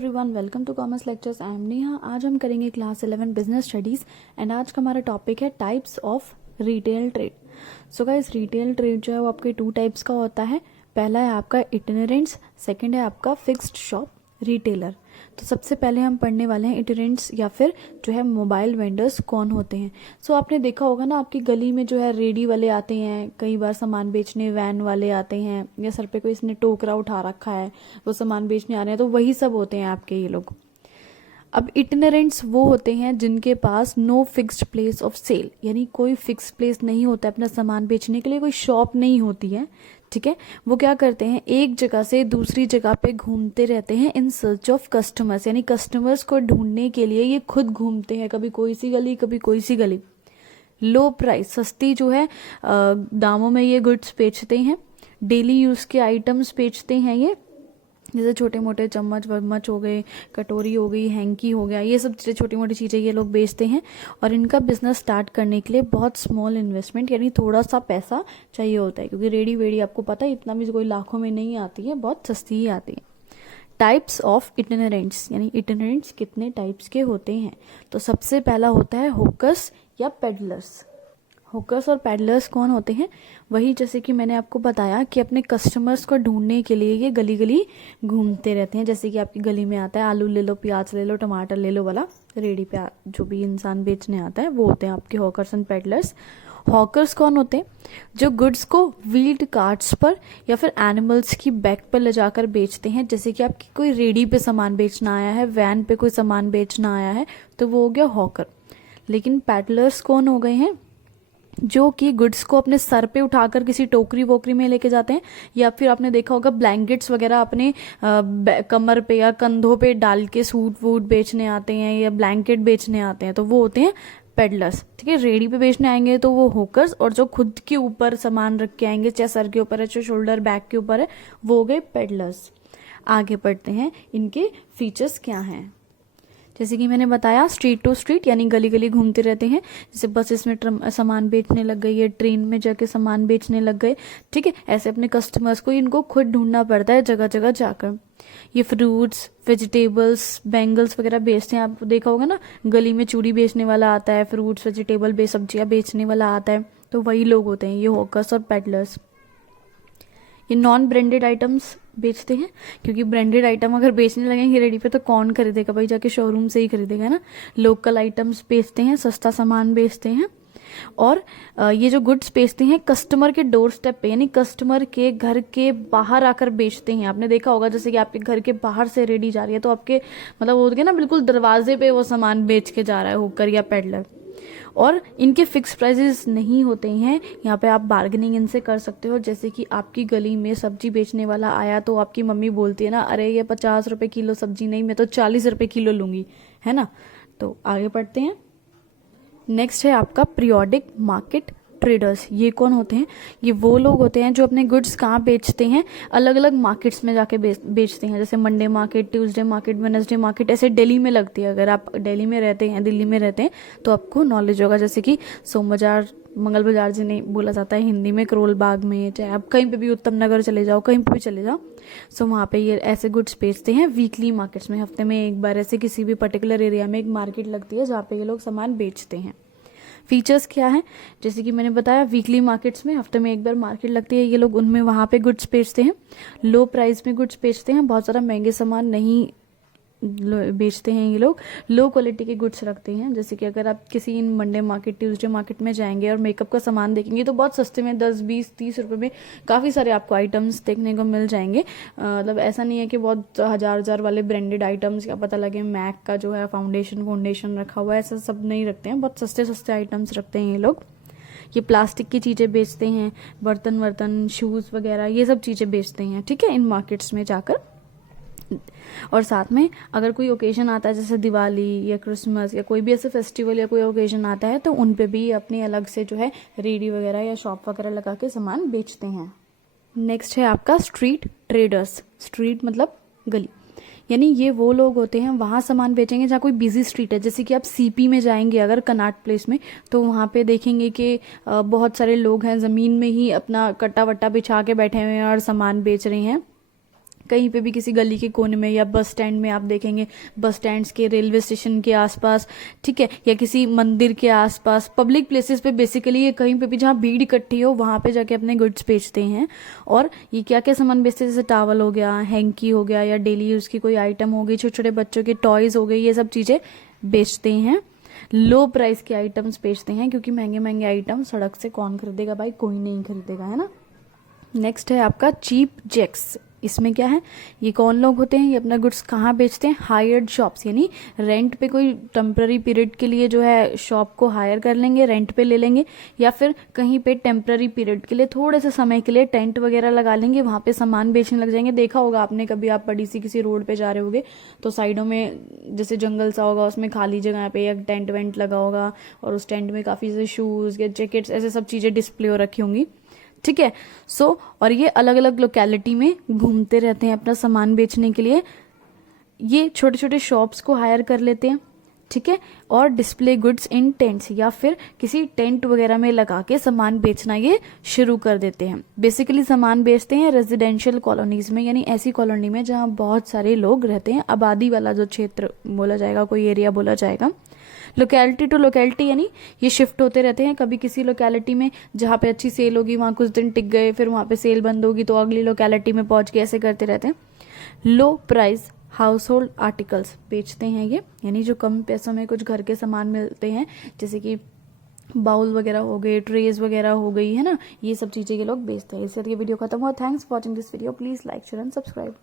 Everyone, welcome to commerce lectures. I am Neha. आज हम करेंगे क्लास 11 बिजनेस स्टडीज एंड आज का हमारा टॉपिक है types of retail trade. So guys, retail trade जो है वो आपके टू टाइप्स का होता है। पहला है आपका इटिनरेंट्स, सेकंड है आपका फिक्स्ड शॉप रिटेलर। तो सबसे पहले हम पढ़ने वाले हैं इटिनरेंट्स या फिर जो है मोबाइल वेंडर्स कौन होते हैं। सो आपने देखा होगा ना, आपकी गली में जो है रेडी वाले आते हैं, कई बार सामान बेचने वैन वाले आते हैं, या सर पे कोई इसने टोकरा उठा रखा है वो सामान बेचने आ रहे हैं, तो वही सब होते हैं आपके ये लोग। अब इटिनरेंट्स वो होते हैं जिनके पास no fixed place of sale, यानी कोई फिक्स प्लेस नहीं होता अपना सामान बेचने के लिए, कोई शॉप नहीं होती है। ठीक है, वो क्या करते हैं, एक जगह से दूसरी जगह पे घूमते रहते हैं इन सर्च ऑफ कस्टमर्स, यानी कस्टमर्स को ढूंढने के लिए ये खुद घूमते हैं, कभी कोई सी गली कभी कोई सी गली। लो प्राइस, सस्ती जो है दामों में ये गुड्स बेचते हैं। डेली यूज के आइटम्स बेचते हैं ये, जैसे छोटे मोटे चम्मच वम्मच हो गए, कटोरी हो गई, हैंकी हो गया, ये सब चीज़ें छोटी मोटी चीज़ें ये लोग बेचते हैं। और इनका बिजनेस स्टार्ट करने के लिए बहुत स्मॉल इन्वेस्टमेंट, यानी थोड़ा सा पैसा चाहिए होता है, क्योंकि रेडी वेडी आपको पता है इतना भी कोई लाखों में नहीं आती है, बहुत सस्ती ही आती है। टाइप्स ऑफ इटिनरेंट्स, यानी इटिनरेंट्स कितने टाइप्स के होते हैं। तो सबसे पहला होता है होकर्स या पेडलर्स। होकर्स और पैडलर्स कौन होते हैं, वही जैसे कि मैंने आपको बताया कि अपने कस्टमर्स को ढूंढने के लिए ये गली गली घूमते रहते हैं। जैसे कि आपकी गली में आता है आलू ले लो, प्याज ले लो, टमाटर ले लो वाला रेडी पे जो भी इंसान बेचने आता है, वो होते हैं आपके हॉकर्स एंड पैडलर्स। हॉकर्स कौन होते हैं, जो गुड्स को व्हील्ड कार्ट्स पर या फिर एनिमल्स की बैक पर ले जाकर बेचते हैं। जैसे कि आपकी कोई रेडी पे सामान बेचना आया है, वैन पे कोई सामान बेचना आया है, तो वो हो गया हॉकर। लेकिन पैडलर्स कौन हो गए हैं, जो कि गुड्स को अपने सर पे उठाकर किसी टोकरी वोकरी में लेके जाते हैं, या फिर आपने देखा होगा ब्लैंकेट्स वगैरह अपने कमर पे या कंधों पे डाल के सूट वूट बेचने आते हैं या ब्लैंकेट बेचने आते हैं, तो वो होते हैं पेडलर्स। ठीक है, रेडी पे बेचने आएंगे तो वो होकर्स, और जो खुद के ऊपर सामान रख के आएंगे, चाहे सर के ऊपर है चाहे शोल्डर बैक के ऊपर है, वो हो गए पेडलर्स। आगे बढ़ते हैं, इनके फीचर्स क्या हैं। जैसे कि मैंने बताया, स्ट्रीट टू स्ट्रीट, यानी गली गली घूमते रहते हैं। जैसे बसेस में सामान बेचने लग गई है, ट्रेन में जाके सामान बेचने लग गए। ठीक है, ऐसे अपने कस्टमर्स को इनको खुद ढूंढना पड़ता है जगह जगह जाकर। ये फ्रूट्स, वेजिटेबल्स, बैंगल्स वगैरह बेचते हैं। आपको देखा होगा ना, गली में चूड़ी बेचने वाला आता है, फ्रूट्स वेजिटेबल सब्जियां बेचने वाला आता है, तो वही लोग होते हैं ये हॉकर्स और पेडलर्स। ये नॉन ब्रांडेड आइटम्स बेचते हैं, क्योंकि ब्रांडेड आइटम अगर बेचने लगेंगे रेडी पे तो कौन खरीदेगा भाई, जाके शोरूम से ही खरीदेगा ना। लोकल आइटम्स बेचते हैं, सस्ता सामान बेचते हैं। और ये जो गुड्स बेचते हैं कस्टमर के डोर स्टेप पे, यानी कस्टमर के घर के बाहर आकर बेचते हैं। आपने देखा होगा, जैसे कि आपके घर के बाहर से रेडी जा रही है तो आपके मतलब हो गया ना, बिल्कुल दरवाजे पे वो सामान बेच के जा रहा है होकर या पेडलर। और इनके फिक्स प्राइसेस नहीं होते हैं, यहाँ पे आप बार्गेनिंग इनसे कर सकते हो। जैसे कि आपकी गली में सब्जी बेचने वाला आया तो आपकी मम्मी बोलती है ना, अरे ये 50 रुपए किलो सब्जी नहीं, मैं तो 40 रुपए किलो लूंगी, है ना। तो आगे बढ़ते हैं। नेक्स्ट है आपका पीरियोडिक मार्केट ट्रेडर्स। ये कौन होते हैं, ये वो लोग होते हैं जो अपने गुड्स कहाँ बेचते हैं, अलग अलग मार्केट्स में जाके बेचते हैं। जैसे Monday market, Tuesday market, Wednesday market, ऐसे दिल्ली में लगती है। अगर आप दिल्ली में रहते हैं, दिल्ली में रहते हैं तो आपको नॉलेज होगा। जैसे कि सोम बाजार, मंगल बाजार जिन्हें बोला जाता है हिंदी में, करोल बाग में, चाहे आप कहीं पे भी उत्तम नगर चले जाओ, कहीं पे भी चले जाओ, सो वहाँ पे ये ऐसे गुड्स बेचते हैं वीकली मार्केट्स में। हफ्ते में एक बार ऐसे किसी भी पर्टिकुलर एरिया में एक मार्केट लगती है जहाँ पे ये लोग सामान बेचते हैं। फीचर्स क्या है, जैसे कि मैंने बताया, वीकली मार्केट्स में हफ्ते में एक बार मार्केट लगती है, ये लोग उनमें वहाँ पे गुड्स बेचते हैं। लो प्राइस में गुड्स बेचते हैं, बहुत ज़्यादा महंगे सामान नहीं बेचते हैं ये लोग। लो क्वालिटी के गुड्स रखते हैं। जैसे कि अगर आप किसी इन मंडे मार्केट, ट्यूसडे मार्केट में जाएंगे और मेकअप का सामान देखेंगे तो बहुत सस्ते में 10, 20, 30 रुपए में काफ़ी सारे आपको आइटम्स देखने को मिल जाएंगे। मतलब ऐसा नहीं है कि बहुत हजार वाले ब्रांडेड आइटम्स, क्या पता लगे मैक का जो है फाउंडेशन रखा हुआ है, ऐसा सब नहीं रखते हैं, बहुत सस्ते सस्ते आइटम्स रखते हैं ये लोग। ये प्लास्टिक की चीज़ें बेचते हैं, बर्तन वर्तन, शूज़ वगैरह, ये सब चीज़ें बेचते हैं। ठीक है, इन मार्केट्स में जाकर। और साथ में अगर कोई ओकेजन आता है, जैसे दिवाली या क्रिसमस या कोई भी ऐसे फेस्टिवल या कोई ओकेजन आता है, तो उन पे भी अपने अलग से जो है रेडी वगैरह या शॉप वगैरह लगा के सामान बेचते हैं। नेक्स्ट है आपका स्ट्रीट ट्रेडर्स। स्ट्रीट मतलब गली, यानी ये वो लोग होते हैं वहाँ सामान बेचेंगे जहाँ कोई बिजी स्ट्रीट है। जैसे कि आप सीपी में जाएंगे अगर कनाट प्लेस में, तो वहाँ पे देखेंगे कि बहुत सारे लोग हैं ज़मीन में ही अपना कट्टा वट्टा बिछा के बैठे हुए हैं और सामान बेच रहे हैं। कहीं पे भी किसी गली के कोने में या बस स्टैंड में आप देखेंगे, बस स्टैंड्स के, रेलवे स्टेशन के आसपास, ठीक है, या किसी मंदिर के आसपास, पब्लिक प्लेसेस पे बेसिकली ये कहीं पे भी जहाँ भीड़ इकट्ठी हो वहां पे जाके अपने गुड्स बेचते हैं। और ये क्या क्या सामान बेचते हैं, जैसे टावल हो गया, हैंकी हो गया, या डेली यूज की कोई आइटम हो गई, छोटे छोटे बच्चों के टॉयज हो गए, ये सब चीजें बेचते हैं। लो प्राइस के आइटम्स बेचते हैं, क्योंकि महंगे महंगे आइटम सड़क से कौन खरीदेगा भाई, कोई नहीं खरीदेगा, है ना। नेक्स्ट है आपका चीप जैक्स। इसमें क्या है, ये कौन लोग होते हैं, ये अपना गुड्स कहाँ बेचते हैं, हायर्ड शॉप्स, यानी रेंट पे कोई टेम्पररी पीरियड के लिए जो है शॉप को हायर कर लेंगे, रेंट पे ले लेंगे, या फिर कहीं पे टेम्पररी पीरियड के लिए थोड़े से समय के लिए टेंट वगैरह लगा लेंगे, वहां पे सामान बेचने लग जाएंगे। देखा होगा आपने कभी, आप बड़ी सी किसी रोड पे जा रहे होगे तो साइडों में जैसे जंगल सा होगा, उसमें खाली जगह पे एक टेंट वेंट लगा होगा, और उस टेंट में काफी सारे शूज या जैकेट्स, ऐसे सब चीजें डिस्प्ले हो रखी होंगी, ठीक है। और ये अलग अलग लोकेलिटी में घूमते रहते हैं अपना सामान बेचने के लिए। ये छोटे छोटे शॉप्स को हायर कर लेते हैं, ठीक है, और डिस्प्ले गुड्स इन टेंट्स, या फिर किसी टेंट वगैरह में लगा के सामान बेचना ये शुरू कर देते हैं। बेसिकली सामान बेचते हैं रेजिडेंशियल कॉलोनीज में, यानी ऐसी कॉलोनी में जहाँ बहुत सारे लोग रहते हैं, आबादी वाला जो क्षेत्र बोला जाएगा, कोई एरिया बोला जाएगा। लोकेलिटी टू लोकेलिटी, यानी ये शिफ्ट होते रहते हैं। कभी किसी लोकेलिटी में जहाँ पे अच्छी सेल होगी वहाँ कुछ दिन टिक गए, फिर वहाँ पे सेल बंद होगी तो अगली लोकेलिटी में पहुंच के ऐसे करते रहते हैं। लो प्राइस हाउस होल्ड आर्टिकल्स बेचते हैं ये, यानी जो कम पैसों में कुछ घर के सामान मिलते हैं, जैसे कि बाउल वगैरह हो गए, ट्रेज वगैरह हो गई, है ना, ये सब चीज़ें ये लोग बेचते हैं। इससे ये वीडियो खत्म हुआ। Thanks for watching this video. Please like share and subscribe.